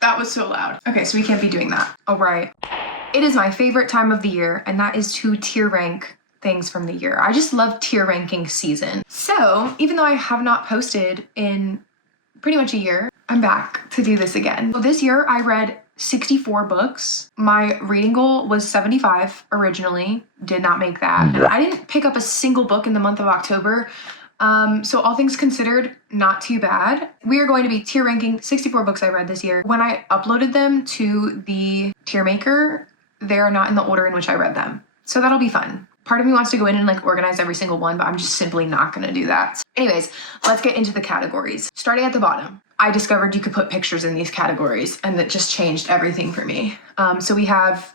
That was so loud. Okay, so we can't be doing that. All right. It is my favorite time of the year, and that is to tier rank things from the year. I just love tier ranking season. So even though I have not posted in pretty much a year, I'm back to do this again. So this year I read 64 books. My reading goal was 75 originally. Did not make that. And I didn't pick up a single book in the month of October. So all things considered, not too bad. We are going to be tier ranking 64 books I read this year. When I uploaded them to the tier maker, they are not in the order in which I read them. So that'll be fun. Part of me wants to go in and like organize every single one, but I'm just simply not gonna do that. Anyways, let's get into the categories. Starting at the bottom, I discovered you could put pictures in these categories, and that just changed everything for me. So we have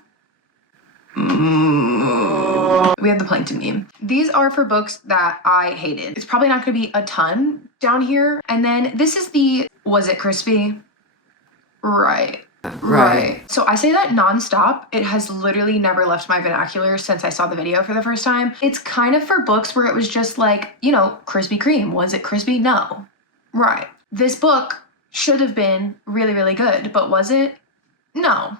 the Plankton meme. These are for books that I hated. It's probably not gonna be a ton down here. And then this is the, was it crispy? Right. So I say that nonstop. It has literally never left my vernacular since I saw the video for the first time. It's kind of for books where it was just like, you know, Krispy Kreme. Was it crispy? No. Right. This book should have been really, really good, but was it? No.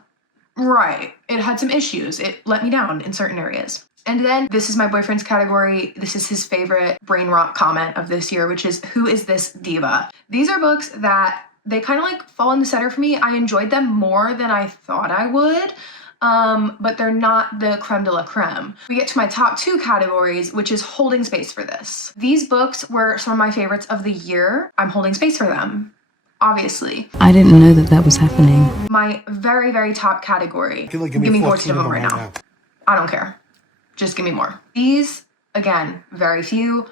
Right. It had some issues. It let me down in certain areas. And then this is my boyfriend's category. This is his favorite brain rot comment of this year, which is, who is this diva? These are books that they kind of like fall in the center for me. I enjoyed them more than I thought I would, but they're not the creme de la creme. We get to my top two categories, which is holding space for this. These books were some of my favorites of the year. I'm holding space for them, obviously. I didn't know that that was happening. My very, very top category. Give me 14 of them right now. I don't care. Just give me more. These, again, very few,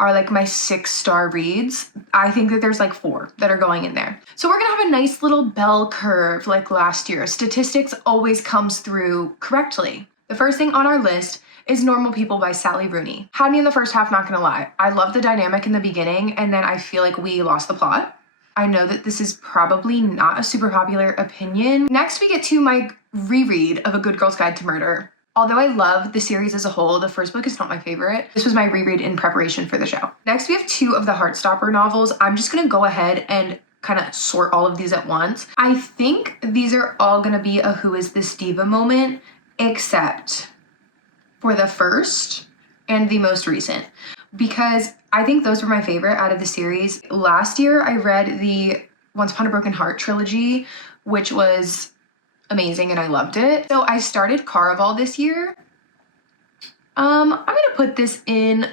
are like my 6-star reads. I think that there's like 4 that are going in there. So we're gonna have a nice little bell curve like last year. Statistics always comes through correctly. The first thing on our list is Normal People by Sally Rooney. Had me in the first half, not gonna lie. I love the dynamic in the beginning, and then I feel like we lost the plot. I know that this is probably not a super popular opinion. Next, we get to my reread of A Good Girl's Guide to Murder. Although I love the series as a whole, the first book is not my favorite. This was my reread in preparation for the show. Next, we have 2 of the Heartstopper novels. I'm just gonna go ahead and kind of sort all of these at once. I think these are all gonna be a Who Is This Diva moment, except for the first and the most recent, because I think those were my favorite out of the series. Last year, I read the Once Upon a Broken Heart trilogy, which was amazing and I loved it. So I started Caraval this year. I'm gonna put this in,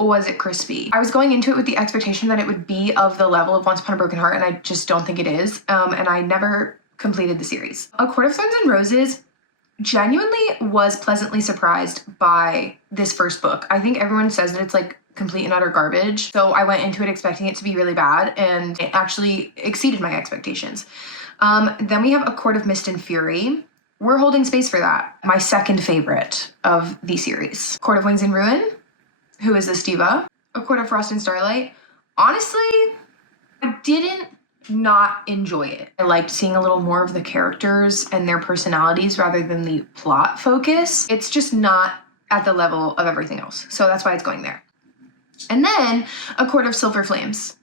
was it crispy? I was going into it with the expectation that it would be of the level of Once Upon a Broken Heart, and I just don't think it is. And I never completed the series. A Court of Thorns and Roses genuinely was pleasantly surprised by this first book. I think everyone says that it's like complete and utter garbage. So I went into it expecting it to be really bad, and it actually exceeded my expectations. Then we have A Court of Mist and Fury. We're holding space for that. My second favorite of the series. Court of Wings and Ruin. Who Is This Diva? A Court of Frost and Starlight. Honestly, I didn't not enjoy it. I liked seeing a little more of the characters and their personalities rather than the plot focus. It's just not at the level of everything else. So that's why it's going there. And then A Court of Silver Flames.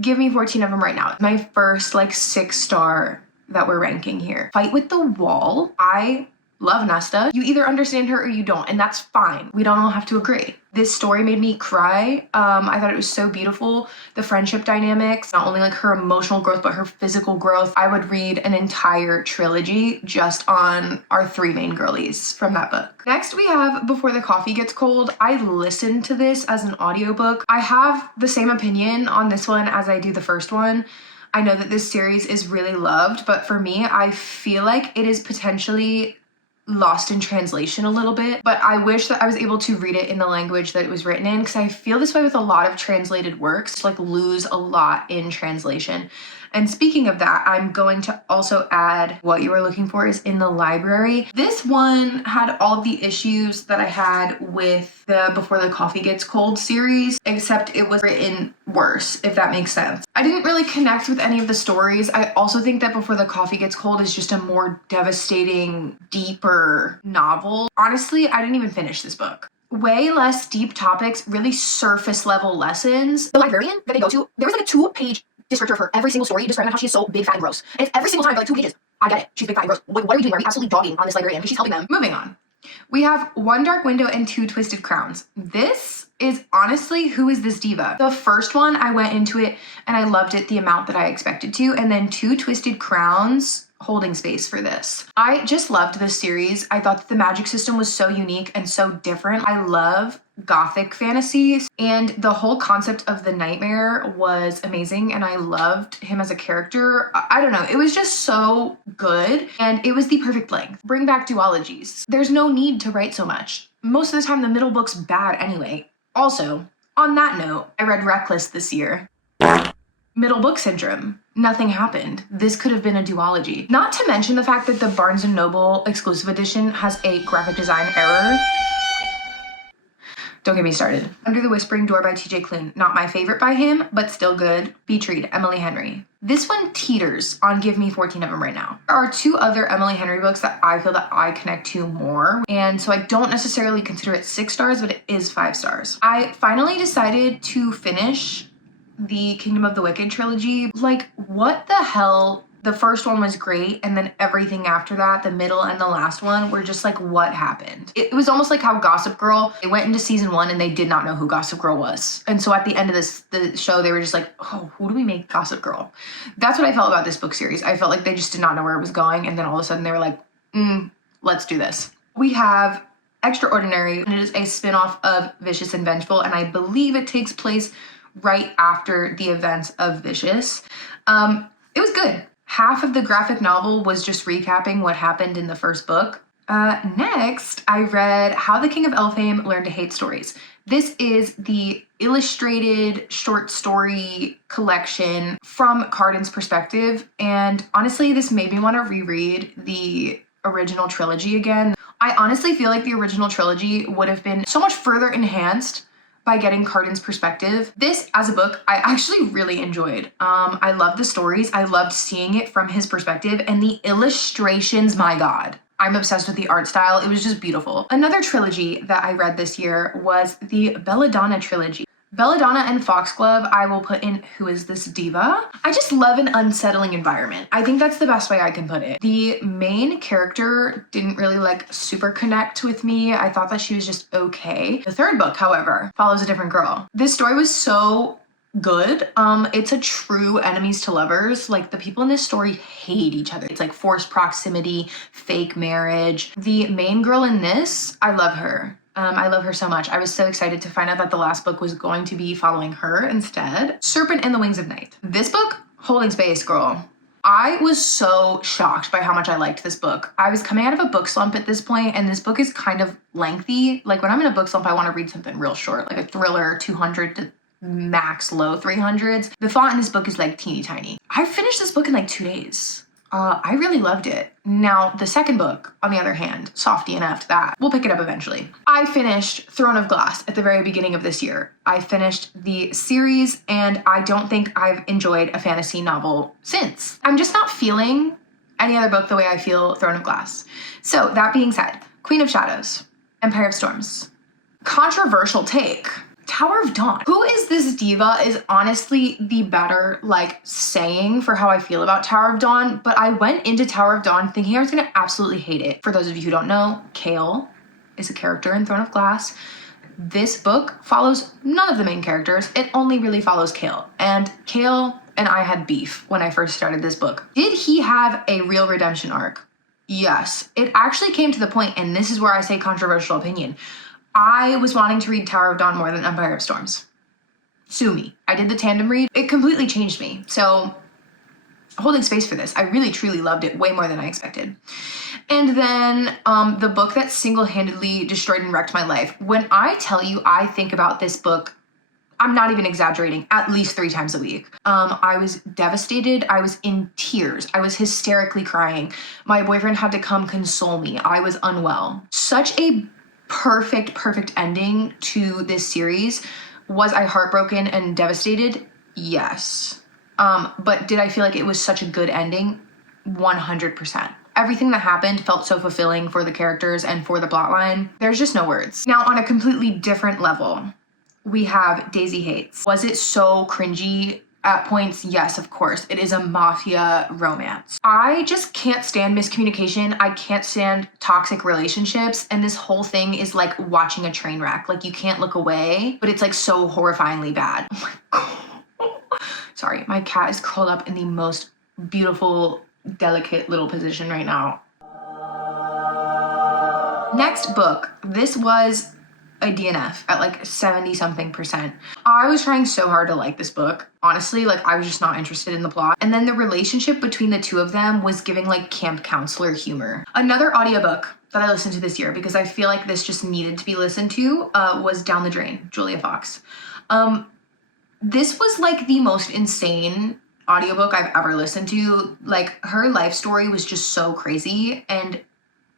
Give me 14 of them right now. My first like 6-star that we're ranking here. Fight with the Wall. I love Nesta. You either understand her or you don't, and that's fine. We don't all have to agree. This story made me cry. I thought it was so beautiful. The friendship dynamics, not only like her emotional growth, but her physical growth. I would read an entire trilogy just on our 3 main girlies from that book. Next, we have Before the Coffee Gets Cold. I listened to this as an audiobook. I have the same opinion on this one as I do the first one. I know that this series is really loved, but for me, I feel like it is potentially lost in translation a little bit, but I wish that I was able to read it in the language that it was written in, because I feel this way with a lot of translated works, like lose a lot in translation. And speaking of that, I'm going to also add What You Were Looking For Is in the Library. This one had all of the issues that I had with the Before the Coffee Gets Cold series, except it was written worse, if that makes sense. I didn't really connect with any of the stories. I also think that Before the Coffee Gets Cold is just a more devastating, deeper novel. Honestly, I didn't even finish this book. Way less deep topics, really surface level lessons. The librarian that they go to, there was like a 2-page descriptor of her every single story, describing how she is so big, fat, and gross. And it's every single time for like 2 pages. I get it. She's big, fat, and gross. What are we doing? Are we absolutely dogging on this librarian? She's helping them. Moving on. We have One Dark Window and Two Twisted Crowns. This is honestly, who is this diva? The first one, I went into it and I loved it the amount that I expected to. And then Two Twisted Crowns, holding space for this. I just loved this series. I thought that the magic system was so unique and so different. I love gothic fantasies, and the whole concept of the nightmare was amazing, and I loved him as a character. I don't know, it was just so good, and it was the perfect length. Bring back duologies. There's no need to write so much. Most of the time the middle book's bad anyway. Also, on that note, I read Reckless this year. Middle book syndrome. Nothing happened. This could have been a duology. Not to mention the fact that the Barnes & Noble exclusive edition has a graphic design error. Don't get me started. Under the Whispering Door by TJ Klune. Not my favorite by him, but still good. Beach read, Emily Henry. This one teeters on give me 14 of them right now. There are 2 other Emily Henry books that I feel that I connect to more, and so I don't necessarily consider it 6 stars, but it is 5 stars. I finally decided to finish the Kingdom of the Wicked trilogy. Like, what the hell? The first one was great, and then everything after that, the middle and the last one, were just like, what happened? It was almost like how Gossip Girl, they went into season 1 and they did not know who Gossip Girl was. And so at the end of the show, they were just like, oh, who do we make Gossip Girl? That's what I felt about this book series. I felt like they just did not know where it was going, and then all of a sudden they were like, let's do this. We have Extraordinary, and it is a spin-off of Vicious and Vengeful, and I believe it takes place right after the events of Vicious. It was good. Half of the graphic novel was just recapping what happened in the first book. Next, I read How the King of Elfhame Learned to Hate Stories. This is the illustrated short story collection from Carden's perspective, and honestly, this made me want to reread the original trilogy again. I honestly feel like the original trilogy would have been so much further enhanced by getting Carden's perspective. This, as a book, I actually really enjoyed. I loved the stories. I loved seeing it from his perspective, and the illustrations, my God. I'm obsessed with the art style. It was just beautiful. Another trilogy that I read this year was the Belladonna trilogy. Belladonna and Foxglove, I will put in Who Is This Diva? I just love an unsettling environment. I think that's the best way I can put it. The main character didn't really super connect with me. I thought that she was just okay. The third book, however, follows a different girl. This story was so good. It's a true enemies to lovers. Like, the people in this story hate each other. It's like forced proximity, fake marriage. The main girl in this, I love her. I love her so much. I was so excited to find out that the last book was going to be following her instead. Serpent and the Wings of Night. This book, holding space, girl. I was so shocked by how much I liked this book. I was coming out of a book slump at this point, and this book is kind of lengthy. Like, when I'm in a book slump, I want to read something real short, like a thriller, 200 to max low 300s. The font in this book is like teeny tiny. I finished this book in like 2 days. I really loved it. Now, the second book, on the other hand, softy enough to that. We'll pick it up eventually. I finished Throne of Glass at the very beginning of this year. I finished the series, and I don't think I've enjoyed a fantasy novel since. I'm just not feeling any other book the way I feel Throne of Glass. So, that being said, Queen of Shadows, Empire of Storms. Controversial take. Tower of Dawn. Who is this diva is honestly the better saying for how I feel about Tower of Dawn, but I went into Tower of Dawn thinking I was gonna absolutely hate it. For those of you who don't know, Kale is a character in Throne of Glass. This book follows none of the main characters. It only really follows Kale. And Kale and I had beef when I first started this book. Did he have a real redemption arc? Yes. It actually came to the point, and this is where I say controversial opinion, I was wanting to read Tower of Dawn more than Empire of Storms. Sue me. I did the tandem read. It completely changed me. So, holding space for this. I really, truly loved it way more than I expected. And then the book that single-handedly destroyed and wrecked my life. When I tell you I think about this book, I'm not even exaggerating, at least 3 times a week. I was devastated. I was in tears. I was hysterically crying. My boyfriend had to come console me. I was unwell. Such a perfect ending to this series. Was I heartbroken and devastated? Yes. But did I feel like it was such a good ending? 100%. Everything that happened felt so fulfilling for the characters and for the plotline. There's just no words. Now, on a completely different level, we have Daisy Haites. Was it so cringy At points, yes, of course, it is a mafia romance. I just can't stand miscommunication. I can't stand toxic relationships. And this whole thing is like watching a train wreck. Like you can't look away, but it's like so horrifyingly bad. Oh my God. Sorry, my cat is curled up in the most beautiful, delicate little position right now. Next book. This was a DNF at like 70 something %. I was trying so hard to like this book. Honestly, like I was just not interested in the plot. And then the relationship between the two of them was giving like camp counselor humor. Another audiobook that I listened to this year because I feel like this just needed to be listened to was Down the Drain, Julia Fox. This was like the most insane audiobook I've ever listened to. Like her life story was just so crazy, and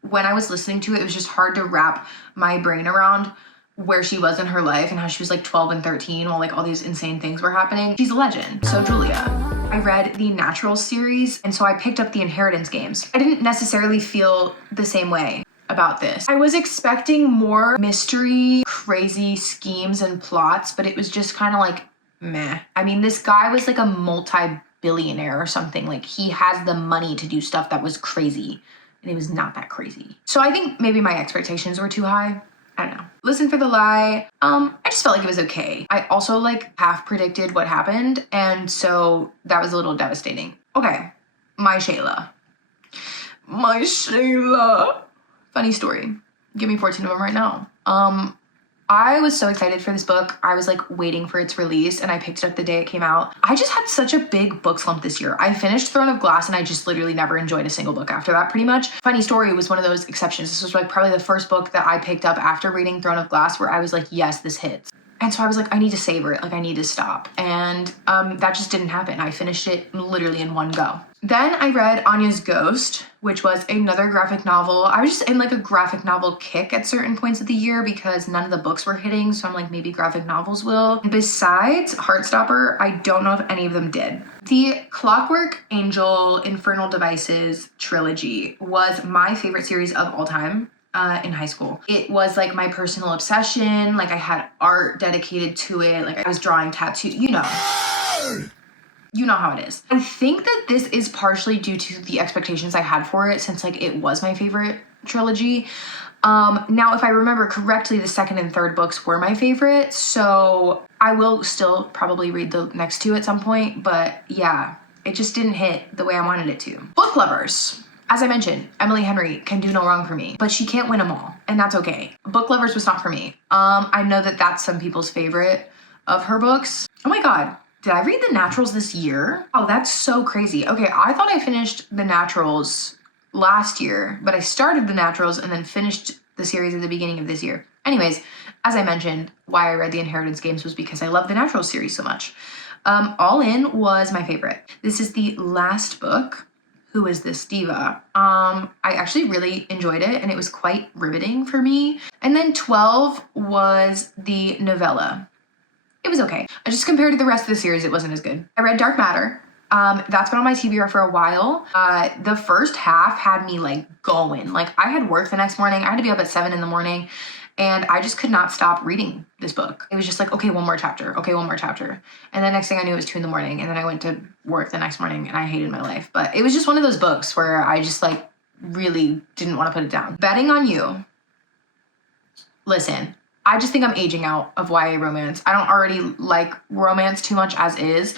when I was listening to it, it was just hard to wrap my brain around where she was in her life and how she was like 12 and 13 while like all these insane things were happening. She's a legend. So Julia. I read the Naturals series, and so I picked up the Inheritance games. I didn't necessarily feel the same way about this. I was expecting more mystery, crazy schemes and plots, but it was just kind of like meh. I mean, this guy was like a multi-billionaire or something. Like he has the money to do stuff that was crazy, and it was not that crazy. So I think maybe my expectations were too high. I don't know. Listen for the Lie. I just felt like it was okay. I also like half predicted what happened, and so that was a little devastating. Okay, My Shayla. My Shayla. Funny story. Give me 14 of them right now. I was so excited for this book. I was like waiting for its release, and I picked it up the day it came out. I just had such a big book slump this year. I finished Throne of Glass, and I just literally never enjoyed a single book after that, pretty much. Funny Story was one of those exceptions. This was like probably the first book that I picked up after reading Throne of Glass where I was like, yes, this hits. And so I was like, I need to savor it. Like I need to stop. And that just didn't happen. I finished it literally in one go. Then I read Anya's Ghost, which was another graphic novel. I was just in like a graphic novel kick at certain points of the year because none of the books were hitting. So I'm like, maybe graphic novels will. Besides Heartstopper, I don't know if any of them did. The Clockwork Angel Infernal Devices trilogy was my favorite series of all time. In high school. It was like my personal obsession. Like I had art dedicated to it. Like I was drawing tattoos, you know how it is. I think that this is partially due to the expectations I had for it since like it was my favorite trilogy. Now, if I remember correctly, the second and third books were my favorite. So I will still probably read the next two at some point, but yeah, it just didn't hit the way I wanted it to. Book lovers. As I mentioned, Emily Henry can do no wrong for me, but she can't win them all, and that's okay. Book Lovers was not for me. I know that that's some people's favorite of her books. Oh my God, did I read The Naturals this year? Oh, that's so crazy. Okay, I thought I finished The Naturals last year, but I started The Naturals and then finished the series at the beginning of this year. Anyways, as I mentioned, why I read the Inheritance games was because I love the Naturals series so much. All In was my favorite. This is the last book. Who is this diva? I actually really enjoyed it, and it was quite riveting for me. And then 12 was the novella. It was okay. I just compared to the rest of the series, it wasn't as good. I read Dark Matter. That's been on my TBR for a while. The first half had me like going. Like I had work the next morning. I had to be up at 7 in the morning, and I just could not stop reading this book. It was just like, okay, one more chapter. Okay, one more chapter. And then next thing I knew, it was 2 in the morning. And then I went to work the next morning, and I hated my life. But it was just one of those books where I just like really didn't want to put it down. Betting on You. Listen, I just think I'm aging out of YA romance. I don't already like romance too much as is.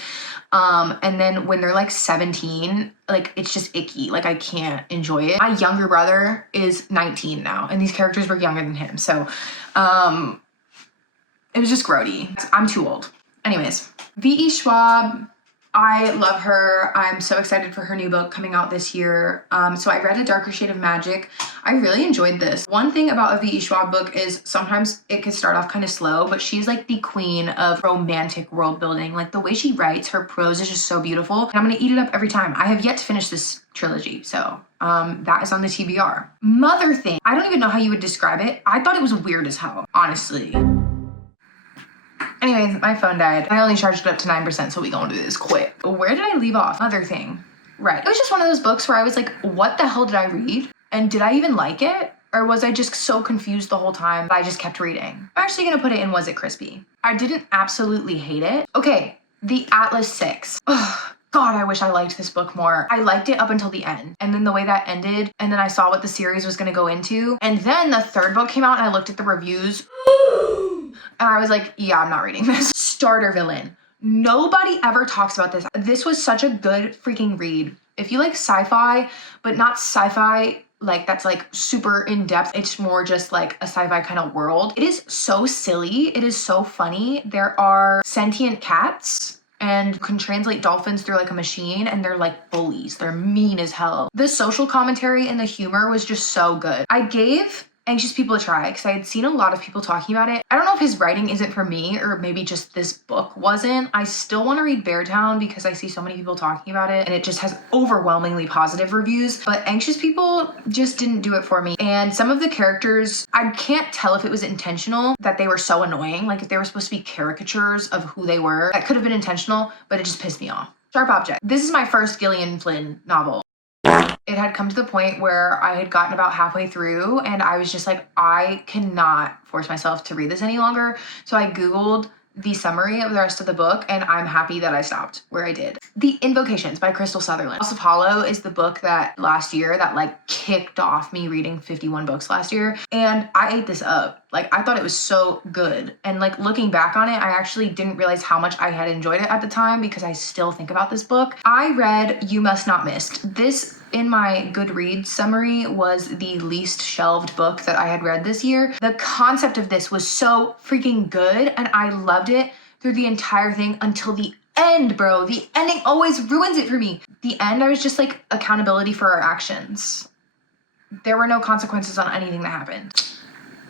And then when they're like 17, like it's just icky. Like I can't enjoy it. My younger brother is 19 now, and these characters were younger than him. So, it was just grody. I'm too old. Anyways, V.E. Schwab. I love her. I'm so excited for her new book coming out this year. So I read A Darker Shade of Magic. I really enjoyed this. One thing about a V.E. Schwab book is sometimes it can start off kind of slow, but she's like the queen of romantic world building. Like the way she writes, her prose is just so beautiful. And I'm gonna eat it up every time. I have yet to finish this trilogy, so that is on the TBR. Motherthing. I don't even know how you would describe it. I thought it was weird as hell, honestly. Anyways, my phone died. I only charged it up to 9%, so we gonna do this quick. Where did I leave off? Motherthing. Right. It was just one of those books where I was like, what the hell did I read? And did I even like it? Or was I just so confused the whole time that I just kept reading? I'm actually gonna put it in Was It Crispy? I didn't absolutely hate it. Okay, The Atlas 6. Ugh. God, I wish I liked this book more. I liked it up until the end. And then the way that ended, and then I saw what the series was going to go into. And then the third book came out and I looked at the reviews. And I was like, yeah, I'm not reading this. Starter villain. Nobody ever talks about this. This was such a good freaking read. If you like sci-fi, but not sci-fi like that's like super in depth, it's more just like a sci-fi kind of world. It is so silly. It is so funny. There are sentient cats and can translate dolphins through like a machine, and they're like bullies. They're mean as hell. The social commentary and the humor was just so good. I gave Anxious People a try because I had seen a lot of people talking about it. I don't know if his writing isn't for me or maybe just this book wasn't. I still want to read Beartown because I see so many people talking about it and it just has overwhelmingly positive reviews, but Anxious People just didn't do it for me. And some of the characters, I can't tell if it was intentional that they were so annoying. Like if they were supposed to be caricatures of who they were, that could have been intentional, but it just pissed me off. Sharp Object. This is my first Gillian Flynn novel. It had come to the point where I had gotten about halfway through and I was just like, I cannot force myself to read this any longer. So I Googled the summary of the rest of the book and I'm happy that I stopped where I did. The Invocations by Krystal Sutherland. House of Hollow is the book that last year that like kicked off me reading 51 books last year. And I ate this up. Like I thought it was so good. And like looking back on it, I actually didn't realize how much I had enjoyed it at the time because I still think about this book. I read You Must Not Missed. This in my Goodreads summary was the least shelved book that I had read this year. The concept of this was so freaking good and I loved it through the entire thing until the end, bro. The ending always ruins it for me. The end, I was just like, accountability for our actions. There were no consequences on anything that happened.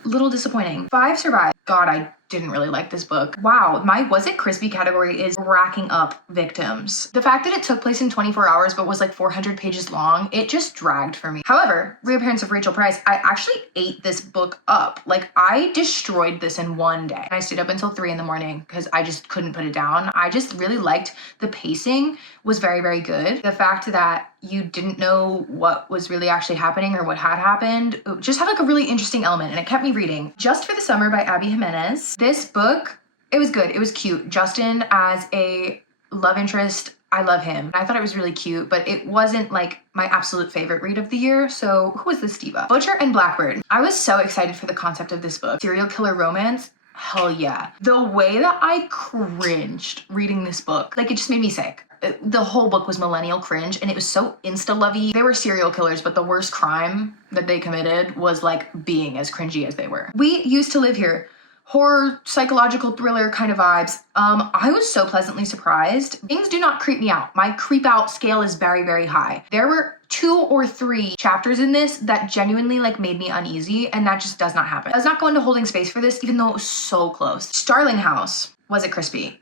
Little disappointing. 5 survived. God, I didn't really like this book. Wow, my Was It Crispy category is racking up victims. The fact that it took place in 24 hours but was like 400 pages long, it just dragged for me. However, Reappearance of Rachel Price, I actually ate this book up. Like I destroyed this in one day. I stayed up until 3 in the morning because I just couldn't put it down. I just really liked the pacing was very, very good. The fact that you didn't know what was really actually happening or what had happened, it just had like a really interesting element and it kept me reading. Just for the Summer by Abby Jimenez. This book, it was good. It was cute. Justin as a love interest, I love him. I thought it was really cute, but it wasn't like my absolute favorite read of the year. So who was this diva? Butcher and Blackbird. I was so excited for the concept of this book. Serial killer romance. Hell yeah. The way that I cringed reading this book, like it just made me sick. The whole book was millennial cringe and it was so insta-lovey. They were serial killers, but the worst crime that they committed was like being as cringy as they were. We Used to Live Here. Horror, psychological thriller kind of vibes. I was so pleasantly surprised. Things do not creep me out. My creep out scale is very, very high. There were 2 or 3 chapters in this that genuinely like made me uneasy and that just does not happen. I was not going to holding space for this even though it was so close. Starling House. Was it crispy?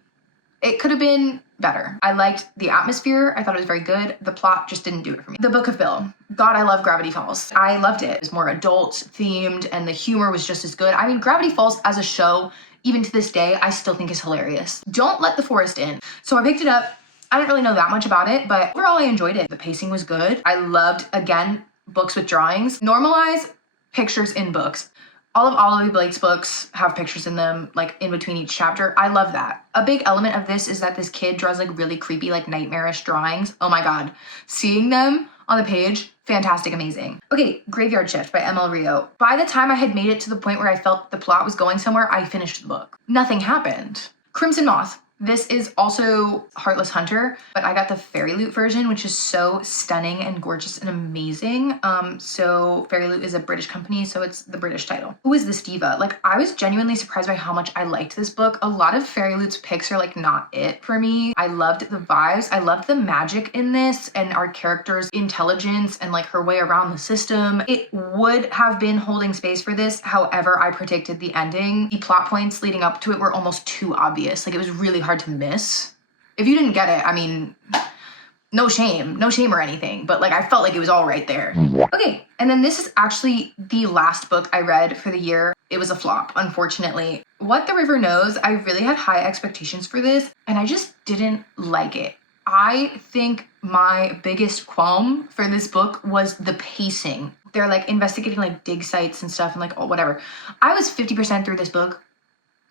It could have been better. I liked the atmosphere. I thought it was very good. The plot just didn't do it for me. The Book of Bill. God, I love Gravity Falls. I loved it. It was more adult themed and the humor was just as good. I mean, Gravity Falls as a show, even to this day, I still think is hilarious. Don't Let the Forest In. So I picked it up. I didn't really know that much about it, but overall I enjoyed it. The pacing was good. I loved, again, books with drawings. Normalize pictures in books. All of Olivia Blake's books have pictures in them, like in between each chapter. I love that. A big element of this is that this kid draws like really creepy, like nightmarish drawings. Oh my God. Seeing them on the page, fantastic, amazing. Okay, Graveyard Shift by ML Rio. By the time I had made it to the point where I felt the plot was going somewhere, I finished the book. Nothing happened. Crimson Moth. This is also Heartless Hunter, but I got the Fairy Loot version, which is so stunning and gorgeous and amazing. So Fairy Loot is a British company, so it's the British title. Who is this diva? Like, I was genuinely surprised by how much I liked this book. A lot of Fairy Loot's picks are like not it for me. I loved the vibes. I loved the magic in this and our character's intelligence and like her way around the system. It would have been holding space for this. However, I predicted the ending. The plot points leading up to it were almost too obvious. Like, it was really hard to miss. If you didn't get it, I mean, no shame or anything, but like I felt like it was all right there. Okay, and then this is actually the last book I read for the year. It was a flop, unfortunately. What the River Knows, I really had high expectations for this and I just didn't like it. I think my biggest qualm for this book was the pacing. They're like investigating like dig sites and stuff and like, oh, whatever. I was 50% through this book.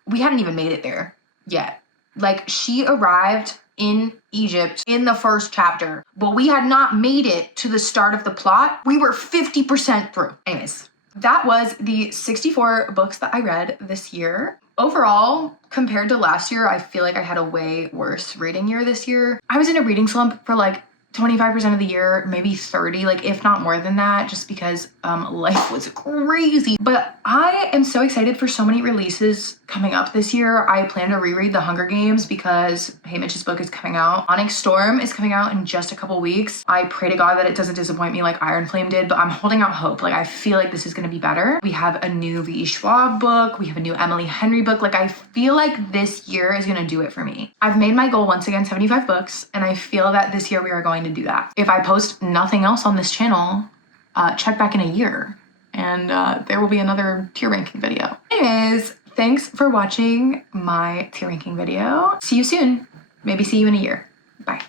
We hadn't even made it there yet. Like, she arrived in Egypt in the first chapter, but we had not made it to the start of the plot. We were 50% through. Anyways, that was the 64 books that I read this year. Overall, compared to last year, I feel like I had a way worse reading year this year. I was in a reading slump for like 25% of the year, maybe 30, like if not more than that, just because life was crazy. But I am so excited for so many releases coming up this year. I plan to reread The Hunger Games because Hey Mitch's book is coming out. Onyx Storm is coming out in just a couple weeks. I pray to God that it doesn't disappoint me like Iron Flame did, but I'm holding out hope. Like, I feel like this is gonna be better. We have a new V. Schwab book. We have a new Emily Henry book. Like, I feel like this year is gonna do it for me. I've made my goal once again, 75 books, and I feel that this year we are going to do that. If I post nothing else on this channel, check back in a year and there will be another tier ranking video. Anyways, thanks for watching my tier ranking video. See you soon. Maybe see you in a year. Bye.